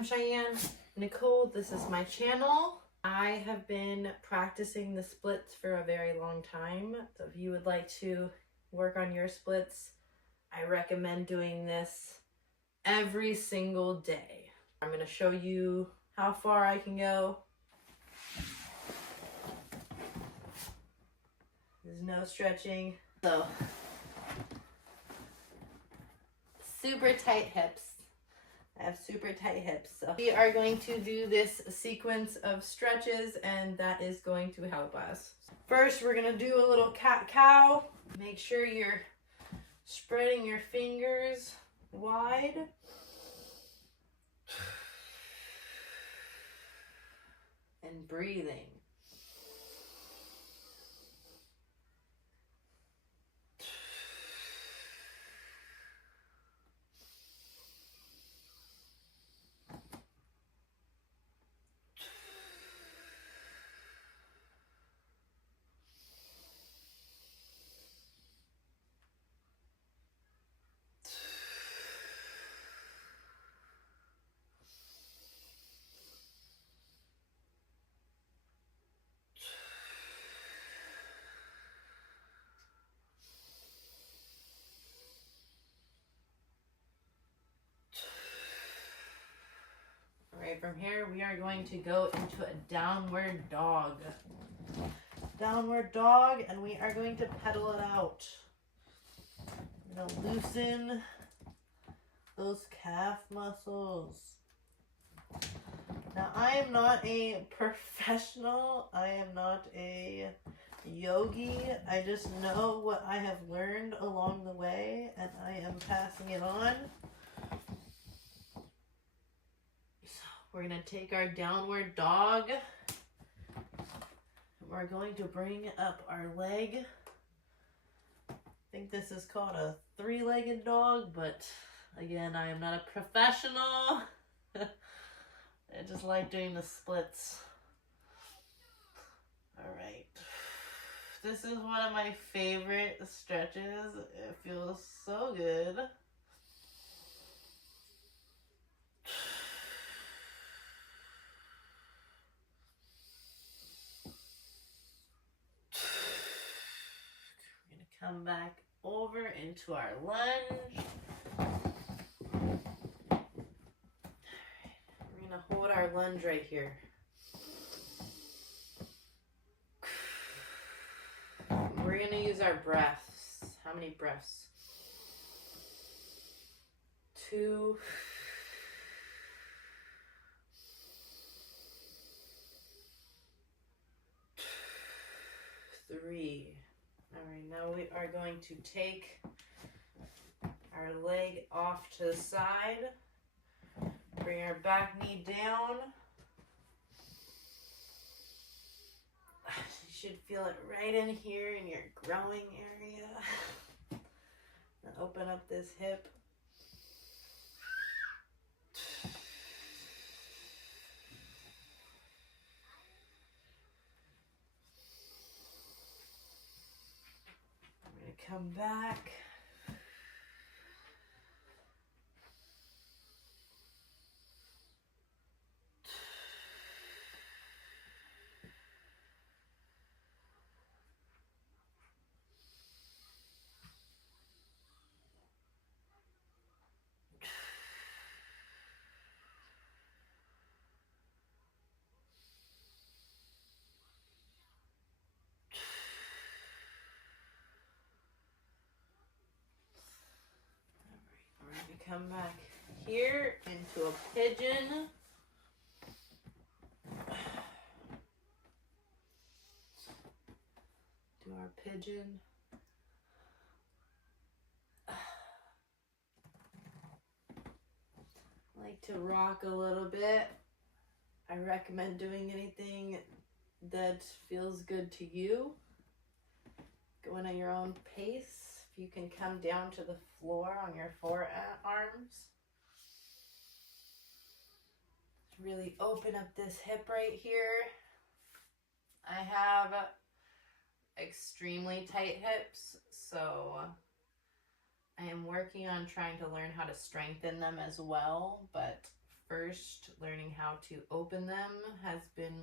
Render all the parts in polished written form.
I'm Cheyenne Nicole. This is my channel. I have been practicing the splits for a very long time. So if you would like to work on your splits, I recommend doing this every single day. I'm going to show you how far I can go. There's no stretching. So, super tight hips. I have super tight hips. So we are going to do this sequence of stretches, and that is going to help us. First, we're going to do a little cat-cow. Make sure you're spreading your fingers wide. And breathing. Alright, from here we are going to go into a downward dog. Downward dog, and we are going to pedal it out. We're going to loosen those calf muscles. Now, I am not a professional. I am not a yogi. I just know what I have learned along the way, and I am passing it on. So we're going to take our downward dog. We're going to bring up our leg. I think this is called a three-legged dog, but again, I am not a professional. I just like doing the splits. Alright. This is one of my favorite stretches. It feels so good. We're going to come back over into our lunge. Hold our lunge right here. We're going to use our breaths. How many breaths? 2. 3. All right, now we are going to take our leg off to the side. Bring our back knee down. You should feel it right in here in your growing area. Now open up this hip. I'm going to come back. Come back here into a pigeon. Do our pigeon. Like to rock a little bit. I recommend doing anything that feels good to you. Going at your own pace. If you can come down to the floor on your forearms. Really open up this hip right here. I have extremely tight hips, so I am working on trying to learn how to strengthen them as well, but first, learning how to open them has been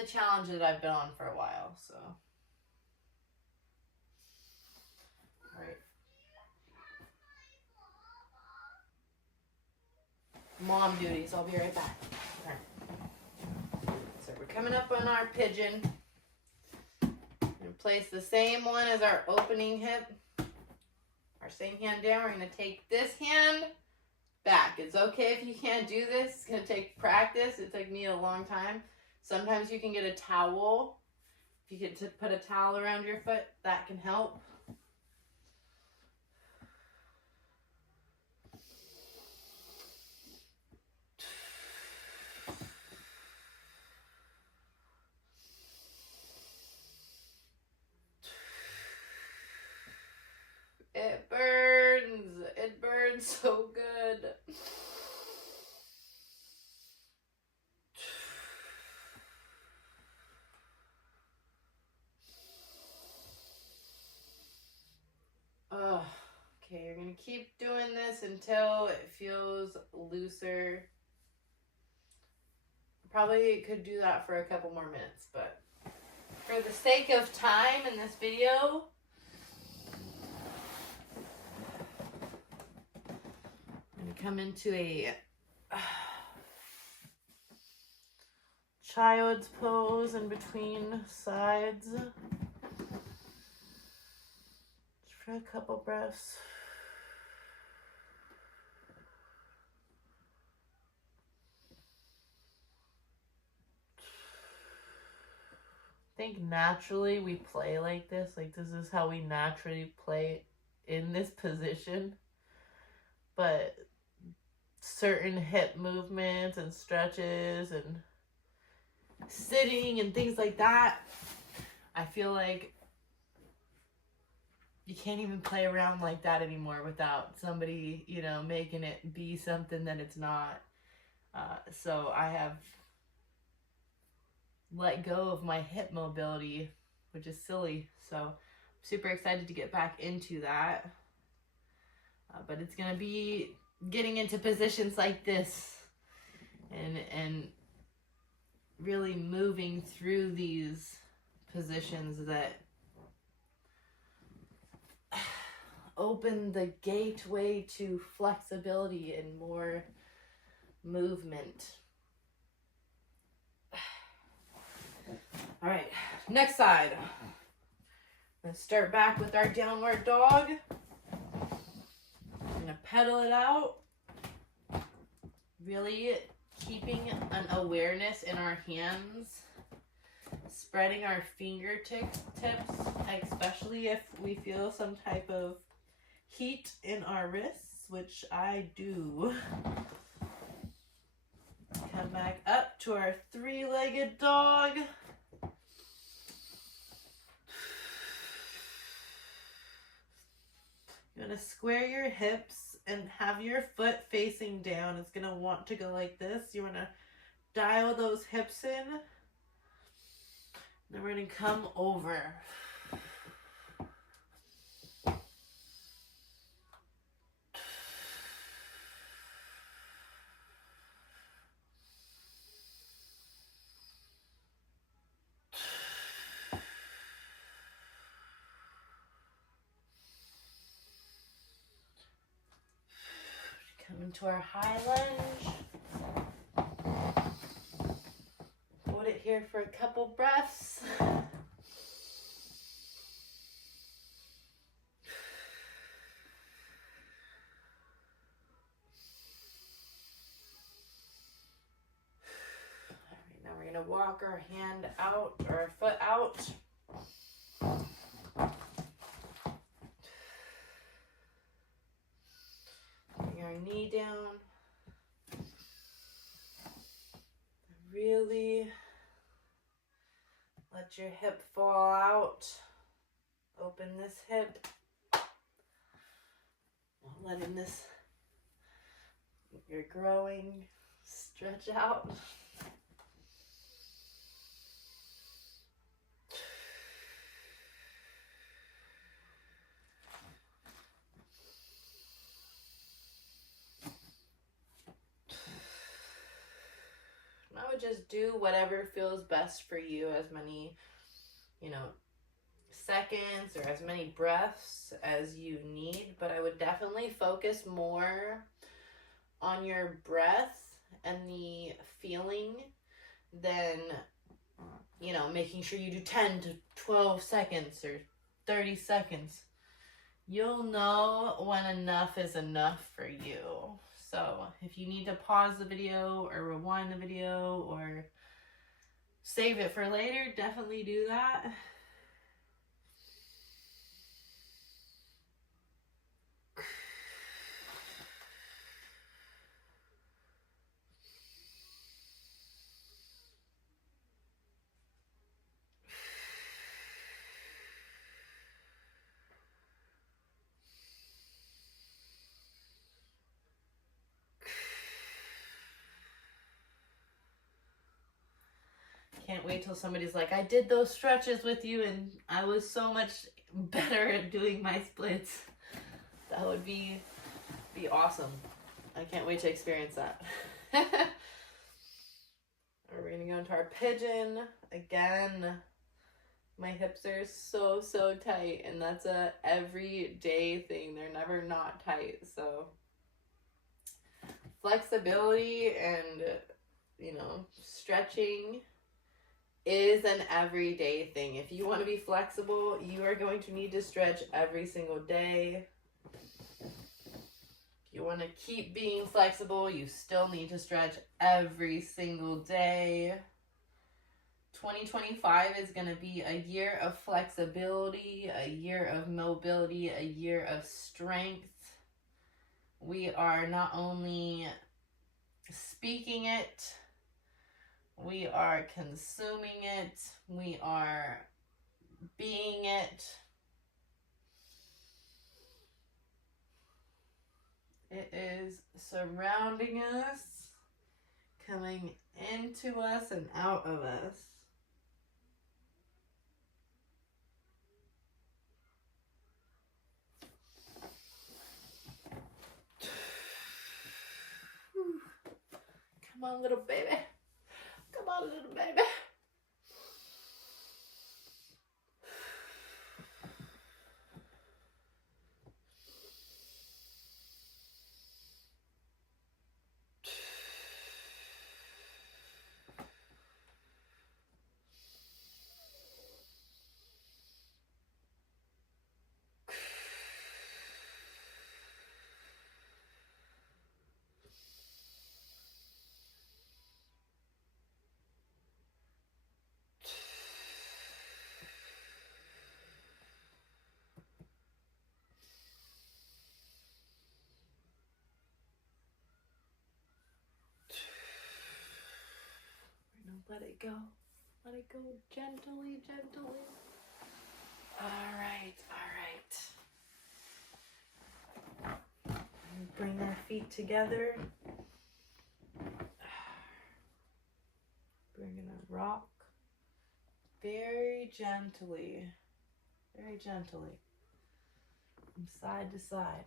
the challenge that I've been on for a while. So, all right. Mom duties. I'll be right back. All right. So we're coming up on our pigeon. And place the same one as our opening hip. Our same hand down. We're going to take this hand back. It's okay if you can't do this. It's going to take practice. It took me a long time. Sometimes you can get a towel. If you get to put a towel around your foot, that can help. It burns. It burns so good. Okay, you're going to keep doing this until it feels looser. Probably could do that for a couple more minutes, but for the sake of time in this video, I'm going to come into a child's pose in between sides. Just for a couple breaths. I think naturally we play like this. Like, this is how we naturally play in this position. But certain hip movements and stretches and sitting and things like that, I feel like you can't even play around like that anymore without somebody, you know, making it be something that it's not. So I have let go of my hip mobility, which is silly. So I'm super excited to get back into that. But it's going to be getting into positions like this and really moving through these positions that open the gateway to flexibility and more movement. All right, next side. Let's start back with our downward dog. I'm gonna pedal it out. Really keeping an awareness in our hands. Spreading our fingertips, especially if we feel some type of heat in our wrists, which I do. Come back up to our three-legged dog. You're going to square your hips and have your foot facing down. It's going to want to go like this. You want to dial those hips in. Then we're going to come over. Come into our high lunge. Hold it here for a couple breaths. Now we're going to walk our hand out, or our foot out. Bring our knee down. Really let your hip fall out. Open this hip. Letting this, you're growing, stretch out. would just do whatever feels best for you, as many, you know, seconds or as many breaths as you need. But I would definitely focus more on your breath and the feeling than, you know, making sure you do 10 to 12 seconds or 30 seconds. You'll know when enough is enough for you. So if you need to pause the video or rewind the video or save it for later, definitely do that. Can't wait till somebody's like, I did those stretches with you and I was so much better at doing my splits. That would be awesome. I can't wait to experience that. We're gonna go into our pigeon. Again, my hips are so tight, and that's a everyday thing. They're never not tight. So flexibility and, you know, stretching is an everyday thing. If you want to be flexible, you are going to need to stretch every single day. If you want to keep being flexible, you still need to stretch every single day. 2025 is going to be a year of flexibility, a year of mobility, a year of strength. We are not only speaking it, we are consuming it, we are being it. It is surrounding us, coming into us and out of us. Come on, little baby. Come on, little baby. Let it go. Let it go gently, gently. All right. Bring our feet together. We're gonna rock very gently, from side to side.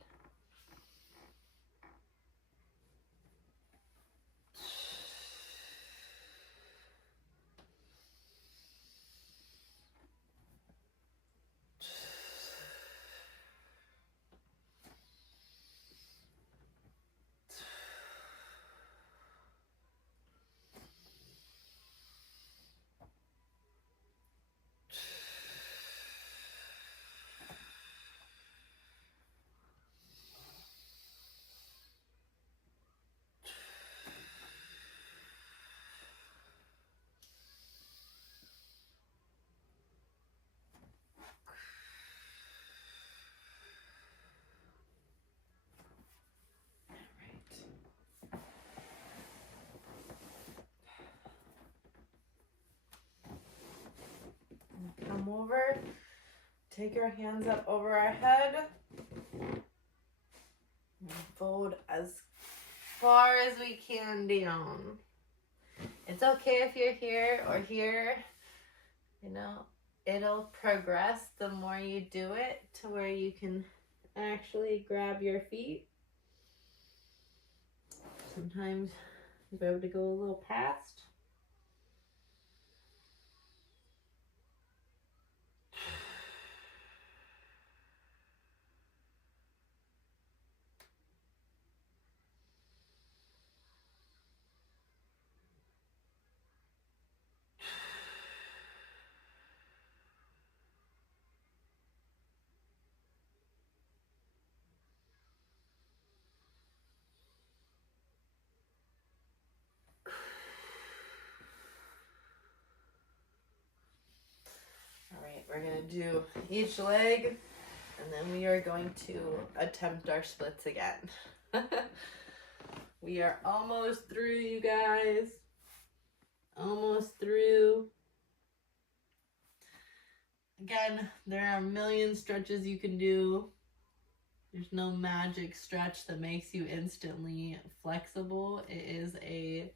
Come over, take our hands up over our head, and fold as far as we can down. It's okay if you're here or here, you know, it'll progress the more you do it to where you can actually grab your feet. Sometimes you're able to go a little past. We're gonna do each leg, and then we are going to attempt our splits again. We are almost through, you guys. Almost through. Again, there are a million stretches you can do. There's no magic stretch that makes you instantly flexible. It is a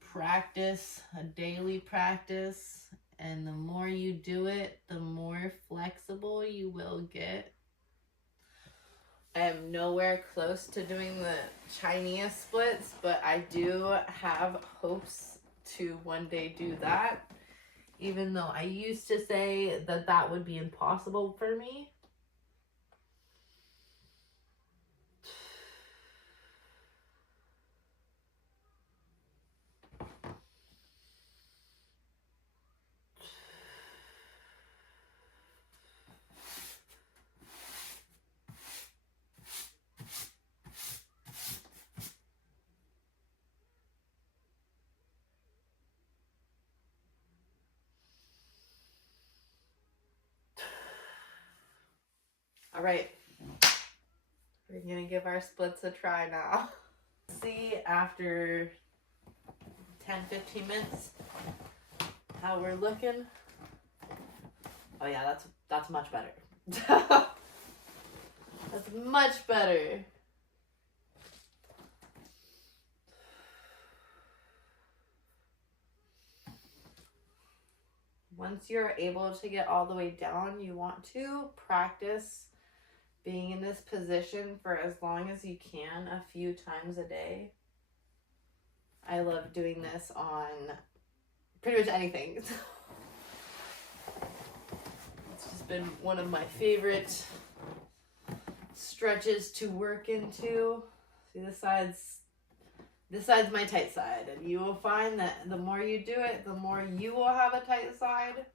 practice, a daily practice. And the more you do it, the more flexible you will get. I am nowhere close to doing the Chinese splits, but I do have hopes to one day do that. Even though I used to say that that would be impossible for me. All right, we're gonna give our splits a try now. See after 10-15 minutes how we're looking. Oh yeah, that's much better. That's much better. Once you're able to get all the way down, you want to practice being in this position for as long as you can, a few times a day. I love doing this on pretty much anything. It's just been one of my favorite stretches to work into. See, this side's my tight side, and you will find that the more you do it, the more you will have a tight side.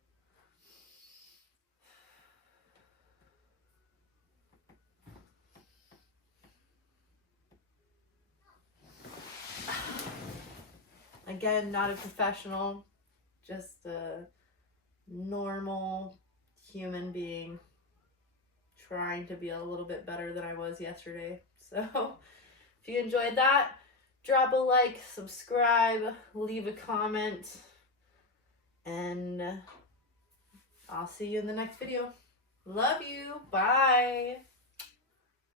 Again, not a professional, just a normal human being trying to be a little bit better than I was yesterday. So if you enjoyed that, drop a like, subscribe, leave a comment, and I'll see you in the next video. Love you. Bye.